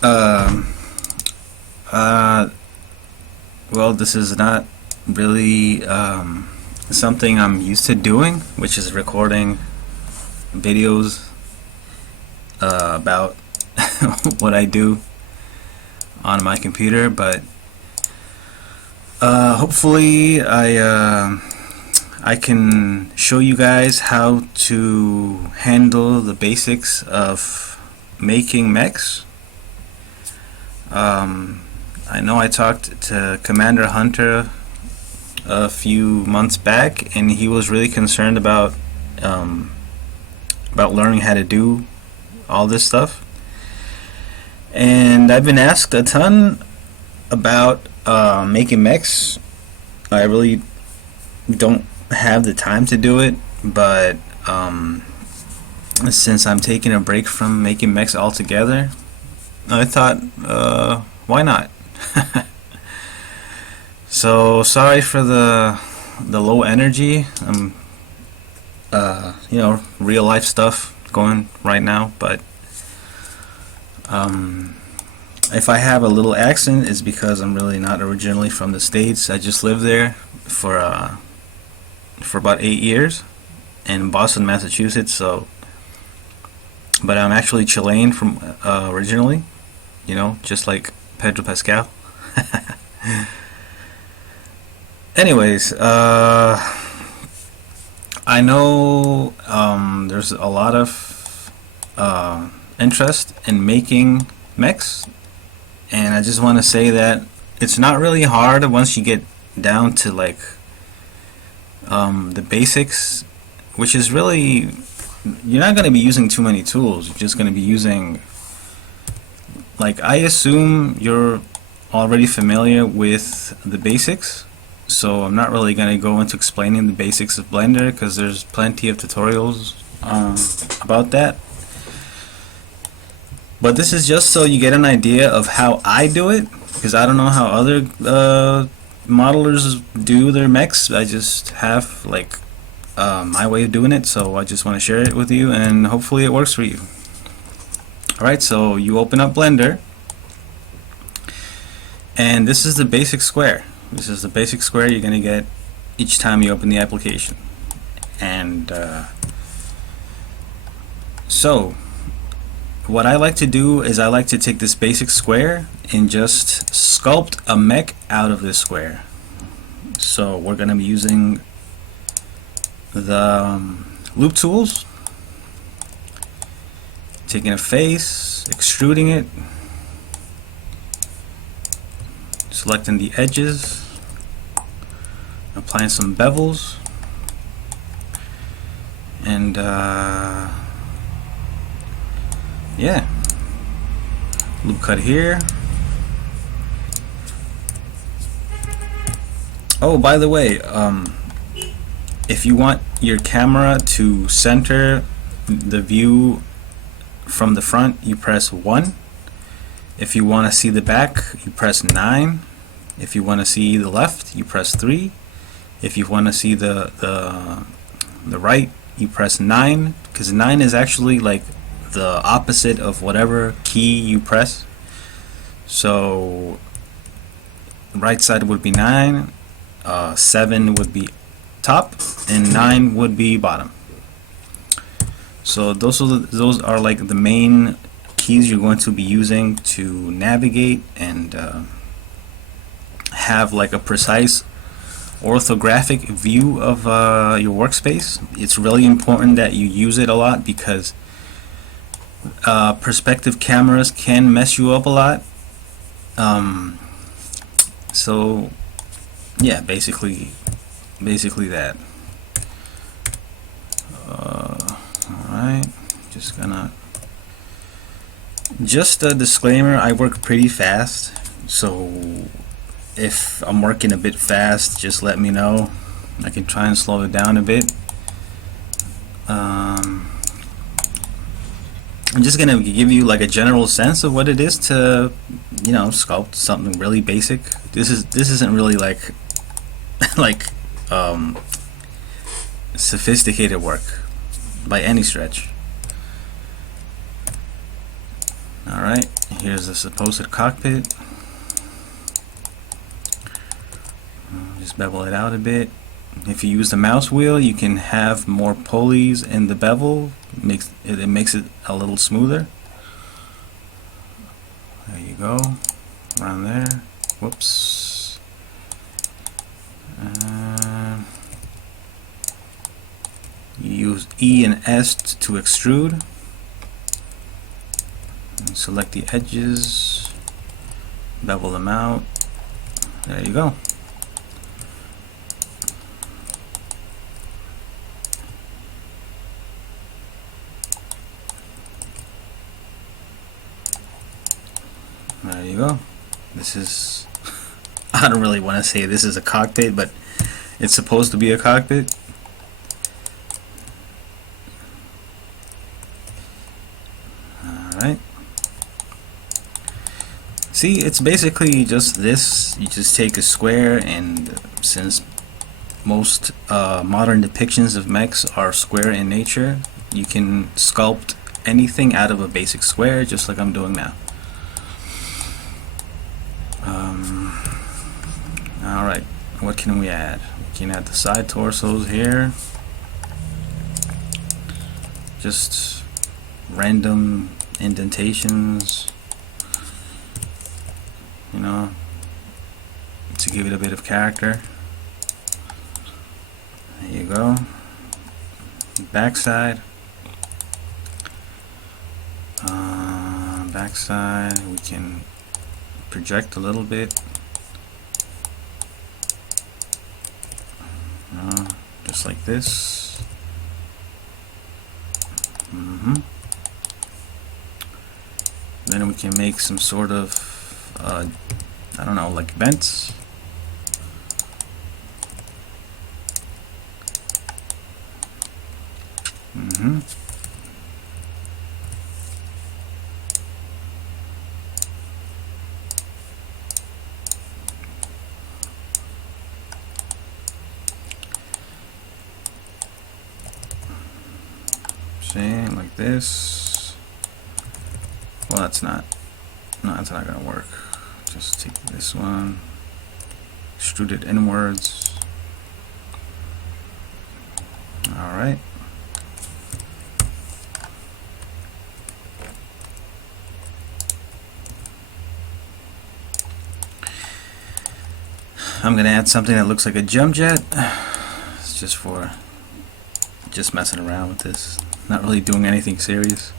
Um, uh, well, this is not really something I'm used to doing, which is recording videos about what I do on my computer. But hopefully, I can show you guys how to handle the basics of making mechs. I know I talked to Commander Hunter a few months back, and he was really concerned about learning how to do all this stuff. And I've been asked a ton about making mechs. I really don't have the time to do it, but since I'm taking a break from making mechs altogether, I thought, why not? So sorry for the low energy. Real life stuff going right now, but if I have a little accent, it's because I'm really not originally from the States. I just lived there for about 8 years in Boston, Massachusetts. So, but I'm actually Chilean from originally. Just like Pedro Pascal. Anyways, I know there's a lot of interest in making mechs, and I just want to say that it's not really hard once you get down to like the basics, which is really, you're not going to be using too many tools. You're just going to be using, like, I assume you're already familiar with the basics, so I'm not really going to go into explaining the basics of Blender because there's plenty of tutorials about that. But this is just so you get an idea of how I do it, because I don't know how other modelers do their mechs. I just have like my way of doing it, so I just want to share it with you, and hopefully it works for you. Alright, so you open up Blender, and this is the basic square. This is the basic square you're going to get each time you open the application. And so what I like to do is I like to take this basic square and just sculpt a mech out of this square. So we're going to be using the loop tools, taking a face, extruding it, selecting the edges, applying some bevels, and yeah, loop cut here. Oh, by the way, if you want your camera to center the view from the front, you press 1. If you want to see the back, you press 9. If you want to see the left, you press 3. If you want to see the right, you press 9, because 9 is actually like the opposite of whatever key you press. So right side would be 9, 7 would be top, and 9 would be bottom. So those are like the main keys you're going to be using to navigate and have like a precise orthographic view of your workspace. It's really important that you use it a lot, because perspective cameras can mess you up a lot. So yeah, basically that. Alright, just a disclaimer, I work pretty fast, so if I'm working a bit fast, just let me know. I can try and slow it down a bit. I'm just gonna give you like a general sense of what it is to, sculpt something really basic. This isn't really like like sophisticated work by any stretch. Alright, here's the supposed cockpit. Just bevel it out a bit. If you use the mouse wheel, you can have more pulleys in the bevel. It makes it a little smoother. There you go. Around there. Whoops. You use E and S to extrude. And select the edges. Bevel them out. There you go. There you go. This is, I don't really want to say this is a cockpit, but it's supposed to be a cockpit. Alright. See, it's basically just this. You just take a square, and since most modern depictions of mechs are square in nature, you can sculpt anything out of a basic square, just like I'm doing now. Alright, what can we add? We can add the side torsos here. Just random indentations, you know, to give it a bit of character. There you go. Backside. Backside, we can project a little bit. Just like this. Then we can make some sort of, I don't know, like vents. Same like this. Well, that's not gonna work. Just take this one, extrude it inwards. Alright. I'm gonna add something that looks like a jump jet. It's just messing around with this. Not really doing anything serious.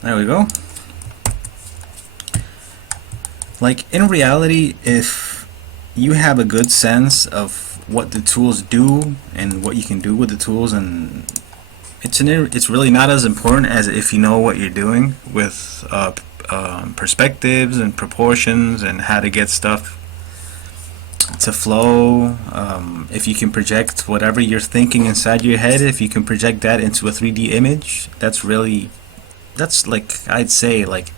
There we go. Like, in reality, if you have a good sense of what the tools do and what you can do with the tools, and it's really not as important as if you know what you're doing with perspectives and proportions and how to get stuff to flow. If you can project whatever you're thinking inside your head, if you can project that into a 3D image, that's like, I'd say, like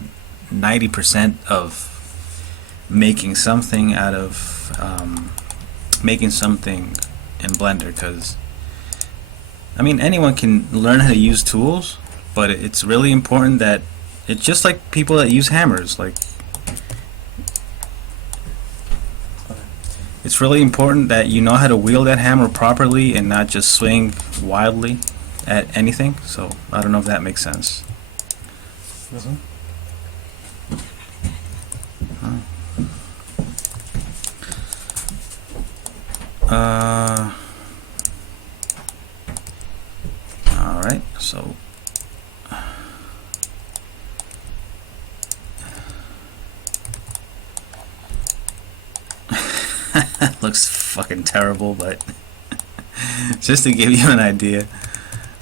90% of making something out of making something in Blender. Because I mean, anyone can learn how to use tools, but it's really important that it's just like people that use hammers. Like, it's really important that you know how to wield that hammer properly and not just swing wildly at anything. So I don't know if that makes sense. Alright, so looks fucking terrible, but just to give you an idea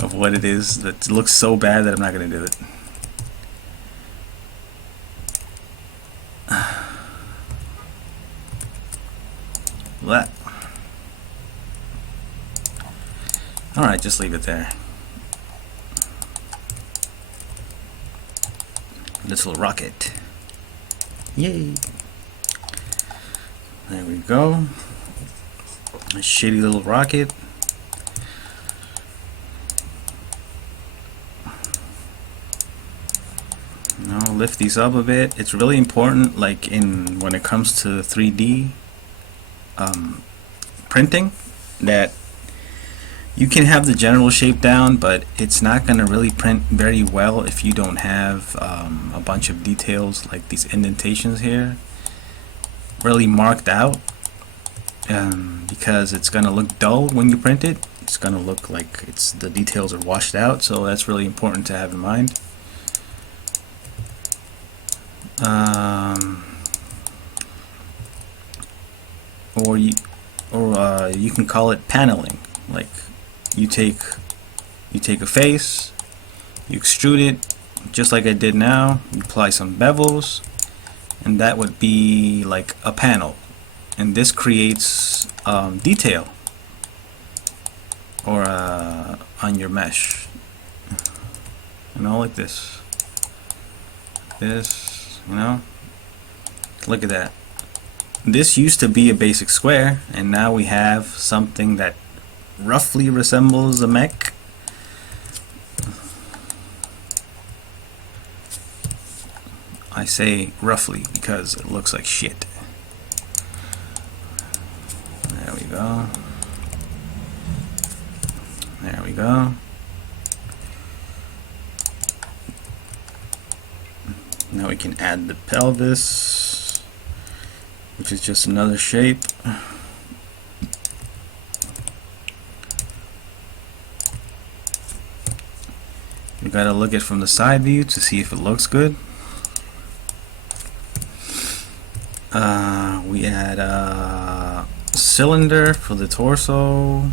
of what it is, that looks so bad that I'm not gonna do it. What? Alright, just leave it there. Little rocket. Yay! There we go. A shitty little rocket. Now lift these up a bit. It's really important, like in when it comes to 3D printing, that you can have the general shape down, but it's not going to really print very well if you don't have a bunch of details like these indentations here really marked out, because it's going to look dull when you print it. It's going to look like the details are washed out, so that's really important to have in mind. Or you can call it paneling. Like you take a face, you extrude it just like I did now, you apply some bevels, and that would be like a panel, and this creates detail or on your mesh, you know, like this, you know, look at that. This used to be a basic square, and now we have something that roughly resembles a mech. I say roughly because it looks like shit. There we go. There we go. Now we can add the pelvis, which is just another shape. You gotta look at it from the side view to see if it looks good. We add a cylinder for the torso.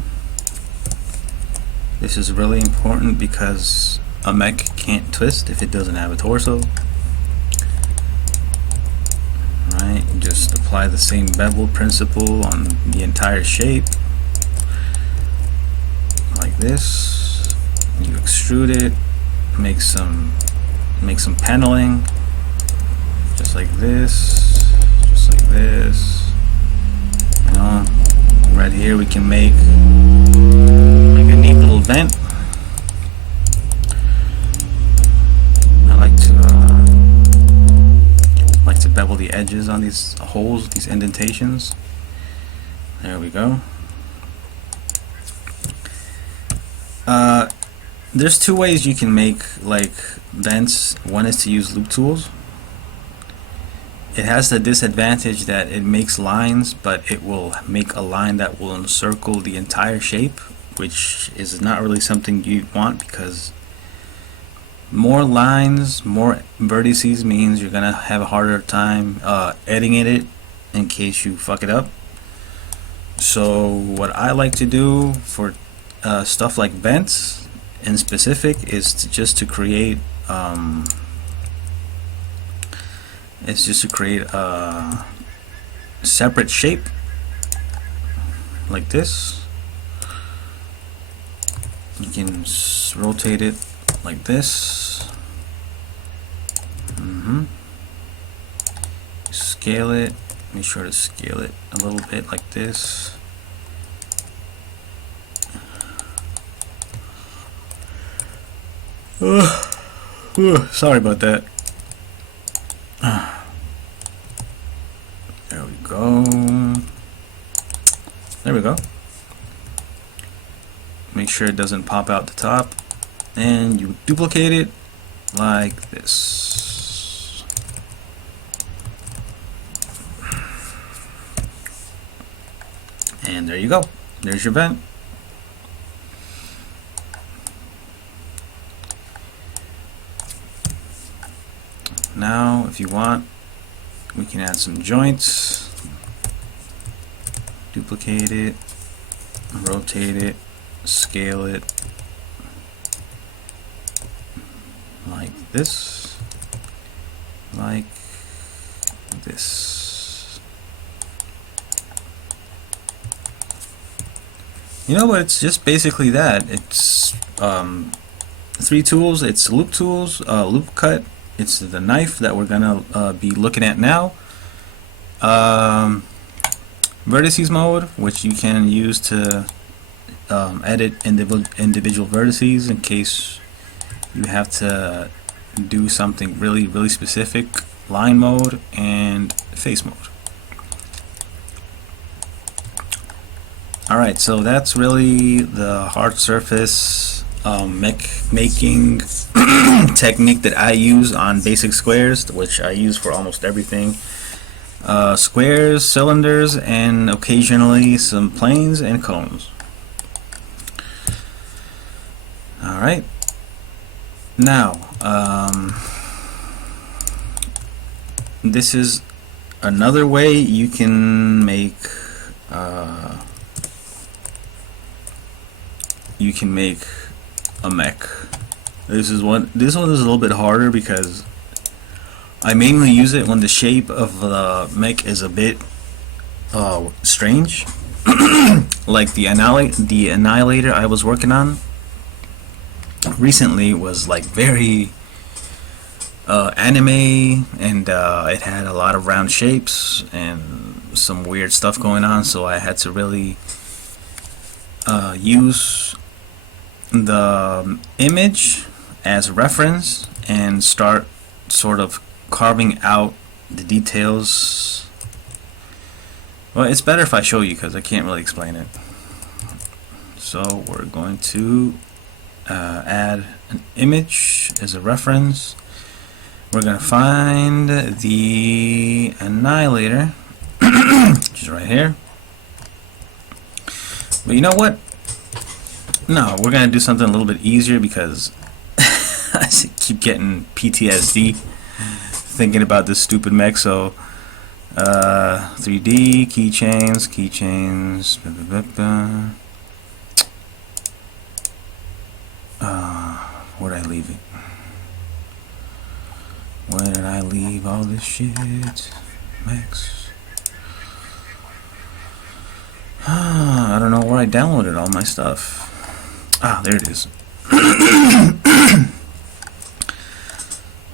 This is really important because a mech can't twist if it doesn't have a torso. Right, just apply the same bevel principle on the entire shape, like this. You extrude it, make some paneling, just like this, just like this. You know, right here we can make like a neat little vent. I like to bevel the edges on these holes, these indentations. There we go. There's two ways you can make like vents. One is to use loop tools. It has the disadvantage that it makes lines, but it will make a line that will encircle the entire shape, which is not really something you want, because more lines, more vertices means you're gonna have a harder time editing it in case you fuck it up. So what I like to do for stuff like vents in specific is to create a separate shape like this. You can rotate it like this. Scale it. Make sure to scale it a little bit like this. Sorry about that. There we go. There we go. Make sure it doesn't pop out the top, and you duplicate it like this. And there you go. There's your vent. Now, if you want, we can add some joints. Duplicate it, rotate it, scale it like this, like this. You know what? It's just basically that. It's three tools. It's loop tools, loop cut. It's the knife that we're gonna be looking at now. vertices mode, which you can use to edit individual vertices in case you have to do something really specific. Line mode and face mode. Alright, so that's really the hard surface mech making technique that I use on basic squares, which I use for almost everything. Squares, cylinders, and occasionally some planes and cones. Alright, now this is another way you can make a mech. This one is a little bit harder because I mainly use it when the shape of the mech is a bit strange. Like the Annihilator I was working on recently was like very anime, and it had a lot of round shapes and some weird stuff going on, so I had to really use the image as reference and start sort of carving out the details. Well, it's better if I show you because I can't really explain it. So we're going to add an image as a reference. We're going to find the Annihilator, which is right here. But you know what? No, we're going to do something a little bit easier because I keep getting PTSD thinking about this stupid mech. So 3D, keychains, where'd I leave it? Where did I leave all this shit? Mechs. I don't know where I downloaded all my stuff. Ah, there it is.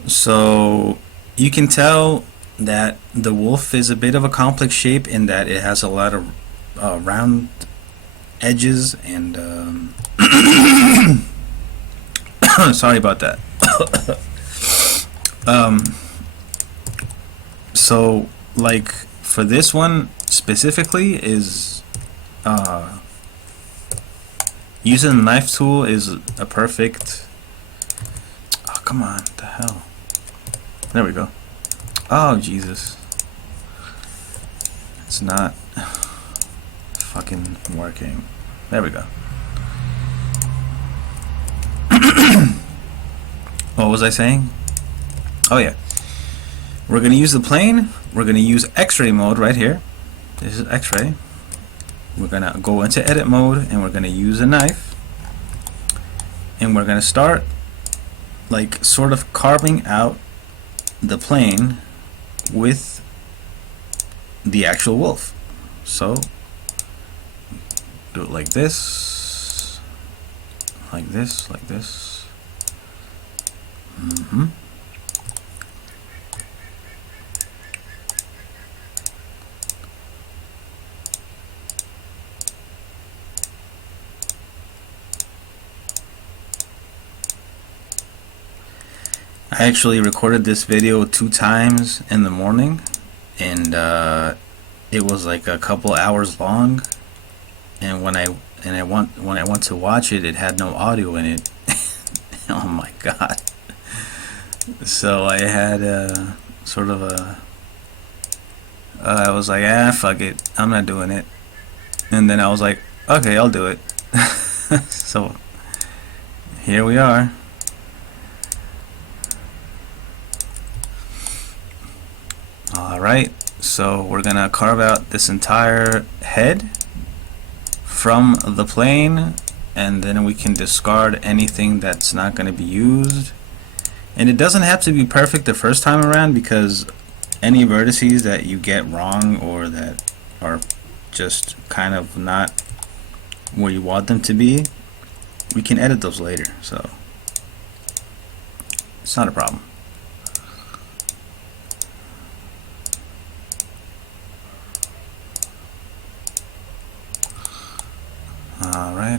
So you can tell that the wolf is a bit of a complex shape in that it has a lot of round edges and sorry about that. So like for this one specifically is using the knife tool is a perfect. Oh, come on, what the hell. There we go. Oh Jesus, it's not fucking working. There we go. What was I saying? Oh yeah, we're gonna use the plane. We're gonna use X-ray mode right here. This is X-ray. We're gonna go into edit mode and we're gonna use a knife, and we're gonna start like sort of carving out the plane with the actual wolf. So do it like this, like this, like this. I actually recorded this video 2 times in the morning, and it was like a couple hours long, and when I went to watch it, it had no audio in it. Oh my god. So I had sort of a I was like, fuck it, I'm not doing it. And then I was like, okay, I'll do it. So here we are. Alright, so we're gonna carve out this entire head from the plane, and then we can discard anything that's not going to be used. And it doesn't have to be perfect the first time around, because any vertices that you get wrong or that are just kind of not where you want them to be, we can edit those later, so it's not a problem.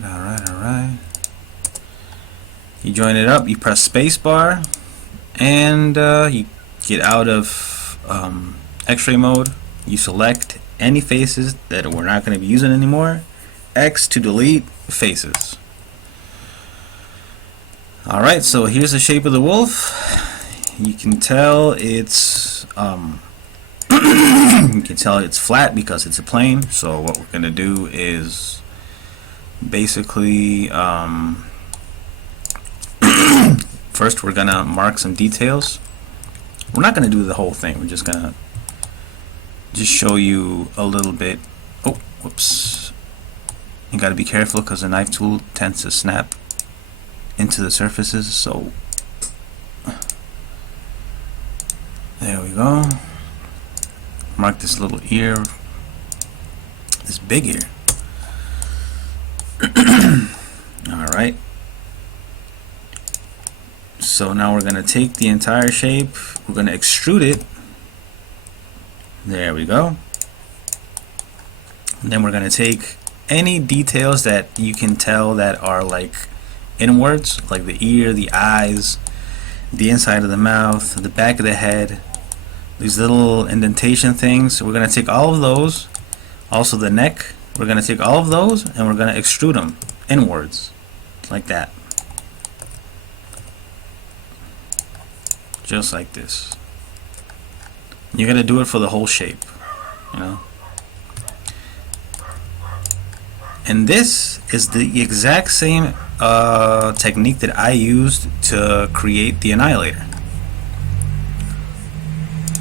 Alright. You join it up, you press spacebar, and you get out of X-ray mode. You select any faces that we're not going to be using anymore. X to delete faces. Alright, so here's the shape of the wolf. You can tell it's flat because it's a plane. So what we're going to do is basically first we're gonna mark some details. We're not gonna do the whole thing. We're just gonna show you a little bit. Oh, whoops. You gotta be careful because the knife tool tends to snap into the surfaces. So there we go. Mark this little ear, this big ear. Alright. So now we're going to take the entire shape, we're going to extrude it. There we go. And then we're going to take any details that you can tell that are like inwards, like the ear, the eyes, the inside of the mouth, the back of the head, these little indentation things. So we're going to take all of those, also the neck. We're going to take all of those and we're going to extrude them inwards like that, just like this. You're going to do it for the whole shape, you know. And this is the exact same technique that I used to create the Annihilator.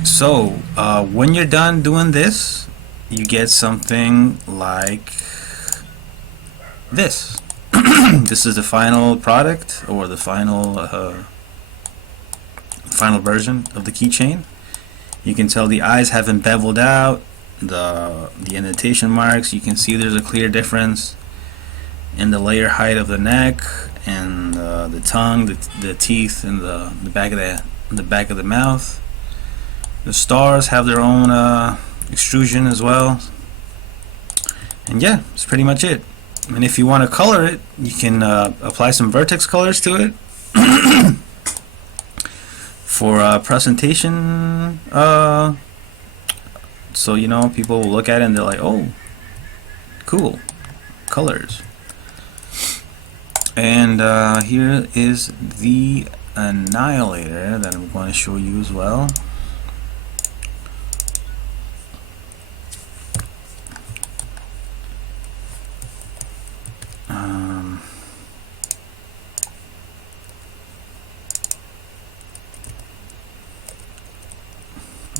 So when you're done doing this, you get something like this. This is the final product, or the final version of the keychain. You can tell the eyes haven't beveled out, the indentation marks. You can see there's a clear difference in the layer height of the neck, and the tongue, the teeth, and the back of the mouth. The stars have their own extrusion as well. And yeah, that's pretty much it. And if you want to color it, you can apply some vertex colors to it for presentation. So you know, people will look at it and they're like, oh, cool colors. And here is the Annihilator that I'm going to show you as well.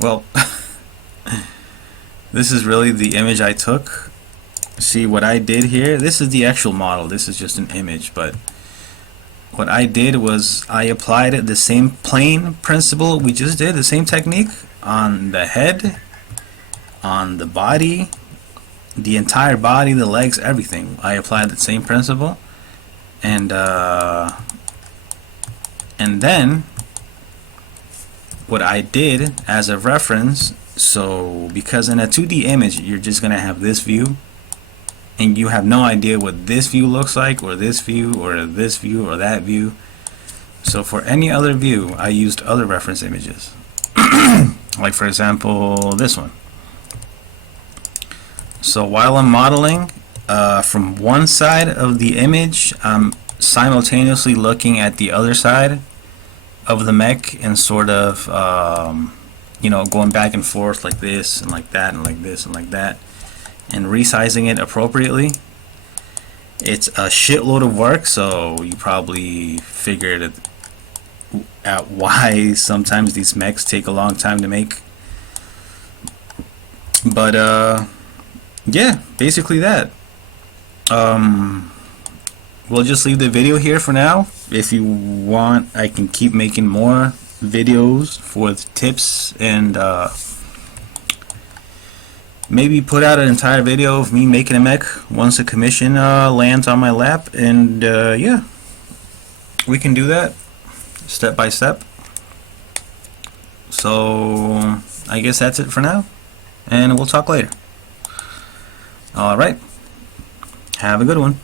Well, this is really the image I took. See what I did here? This is the actual model. This is just an image, but what I did was I applied the same plane principle we just did, the same technique on the head, on the body, the entire body, the legs, everything. I applied the same principle, and then what I did as a reference, so because in a 2D image you're just gonna have this view and you have no idea what this view looks like, or this view, or this view, or that view. So for any other view I used other reference images like for example this one. So while I'm modeling from one side of the image, I'm simultaneously looking at the other side of the mech and sort of you know, going back and forth like this and like that and like this and like that, and resizing it appropriately. It's a shitload of work, so you probably figured out why sometimes these mechs take a long time to make. But yeah, basically that. We'll just leave the video here for now. If you want, I can keep making more videos for tips, and maybe put out an entire video of me making a mech once a commission lands on my lap. And yeah, we can do that step by step. So I guess that's it for now, and we'll talk later. Alright, have a good one.